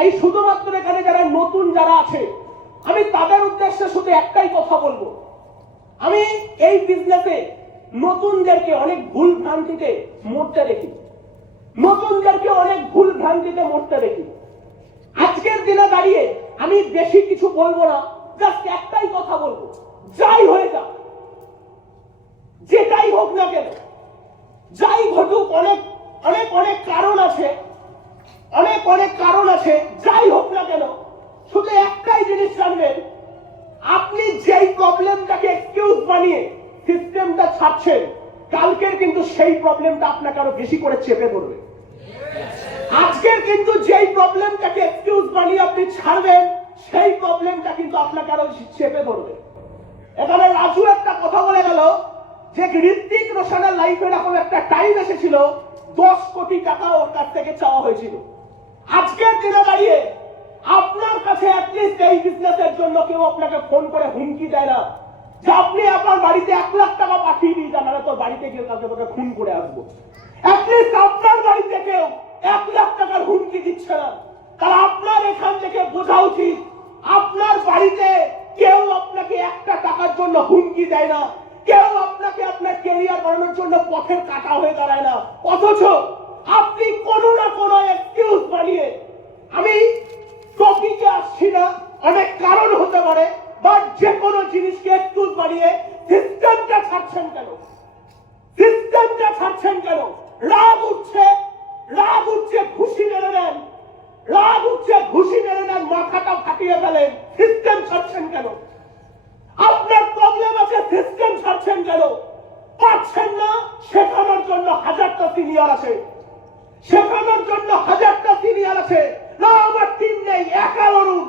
তাই শুধুমাত্র এখানে যারা নতুন যারা আছে আমি তাদের উদ্দেশ্যে শুধু একটাই কথা বলবো, আমি এই বিজনেসে নতুনদেরকে অনেক ভুল ভ্রান্তিতে মরতে দেখি, নতুনদেরকে অনেক ভুল ভ্রান্তিতে মরতে দেখি। আজকের দিনে দাঁড়িয়ে আমি বেশি কিছু বলবো না, জাস্ট একটাই কথা বলবো, যাই হয়ে যাক, যেটাই হোক না কেন, যাই ঘটুক, অনেক অনেক অনেক কারণ আছে, অনেক অনেক কারণ আছে, যাই হোক না কেন শুধু একটাই জিনিস জানবেন, আপনি যেই প্রবলেমটাকে এক্সকিউজ বানিয়ে সিস্টেমটা ছাড়ছেন, কালকের কিন্তু সেই প্রবলেমটা আপনাকে আরো বেশি করে চেপে ধরবে। আজকের কিন্তু যেই প্রবলেমটাকে এক্সকিউজ বানিয়ে আপনি ছাড়বেন, সেই প্রবলেমটা কিন্তু আপনাকে আরো চেপে ধরবে। এখানে রাজু একটা কথা বলে গেল যে ঋত্বিক রোশনের লাইফে এরকম একটা টাইম এসেছিল 10 কোটি টাকা ওর কাছ থেকে চাওয়া হয়েছিল। আজকের দিনে দাঁড়িয়ে আপনার কাছে অ্যাটলিস্ট এই বিজনেসের জন্য কেউ আপনাকে ফোন করে হুমকি দেয় না যে আপনি আপনার বাড়িতে 1 লাখ টাকা পাঠিয়ে দিয়ে যান, তোর বাড়িতে গিয়ে কালকে তোকে খুন করে আসবো। অ্যাটলিস্ট আপনার বাড়িতে কেউ 1 লাখ টাকার হুমকি দিচ্ছে না। তারা আপনার এখান থেকে বোঝা উচিত, আপনার বাড়িতে কেউ আপনাকে 1টা টাকার জন্য হুমকি দেয় না, কেউ আপনাকে আপনার ক্যারিয়ার বানানোর জন্য পথের কাটা হয়ে দাঁড়ায় না। অথচ আপনি কোনো না কোনো এক্সকিউজ বানিয়ে, আমি টপিকে আসছি না, অনেক কারণ হতে পারে, বাট যে কোনো জিনিসকে এক্সকিউজ বানিয়ে সিস্টেমটা ছাড়ছেন কেন? সিস্টেমটা ছাড়ছেন কেন? রাগ উঠছে, রাগ উঠছে, ঘুষি মেরে নেন, রাগ উঠছে, ঘুষি মেরে নেন, মাথাটা ফাটিয়ে ফেলেন, সিস্টেম ছাড়ছেন কেন? আপনার প্রবলেম আছে, সিস্টেম ছাড়ছেন কেন? পারছেন না, শেখানোর জন্য 1000টা সিনিয়র আছে, শেখানোর জন্য 1000টা সিনিয়র আছে। না আমার টিম নেই, একা লড়ুন,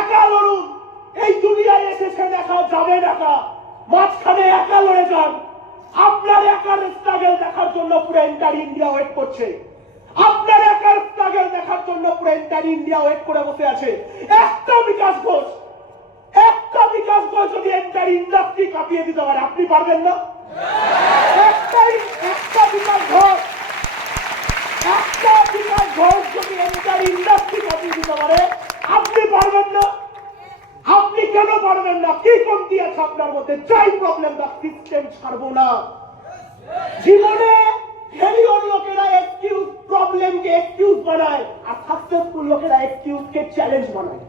একা লড়ুন। এই দুনিয়ায় এসেছেন একা, যাবেন একা, মাঝখানে একা লড়ে যান। আপনার একার স্ট্রাগল দেখার জন্য পুরো এন্টার ইন্ডিয়া ওয়েট করছে, আপনার একার স্ট্রাগল দেখার জন্য পুরো এন্টার ইন্ডিয়া ওয়েট করে বসে আছে। একটা বিকাশ ঘোষ, একটা বিকাশ ঘোষ যদি এন্টার ইন্ডাস্ট্রি কাঁপিয়ে দিতে পারে, আপনি পারবেন না? একটা বিকাশ ঘোষ, একটা বিকাশ ঘোষ যদি এন্টার ইন্ডাস্ট্রি কাঁপিয়ে দিতে পারে, আপনি পারবেন না? আপনি কেন পারবেন না? কি কমতি আছে আপনার মধ্যে? যাই প্রবলেম বা সিস্টেম ছাড়বো না। জীবনে ফেলিওর লোকেরা এক্সকিউজ, প্রবলেমকে এক্সকিউজ বানায়, আর সাকসেসফুল লোকেরা এক্সকিউজকে চ্যালেঞ্জ বানায়।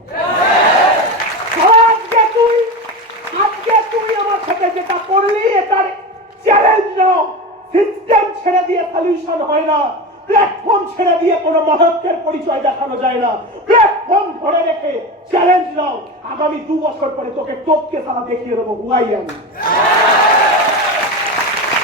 আজকে তুই আমার সাথে যেটা করলি, এটার চ্যালেঞ্জ নাও। সিস্টেম ছেড়ে দিয়ে সলিউশন হয় না, প্ল্যাটফর্ম ছেড়ে দিয়ে কোনো মহত্বের পরিচয় দেখানো যায় না। প্ল্যাটফর্ম ধরে রেখে চ্যালেঞ্জ নাও। আগামী 2 বছর পরে তোকে টপকে তারা দেখিয়ে দেবো হুয়াই আমি।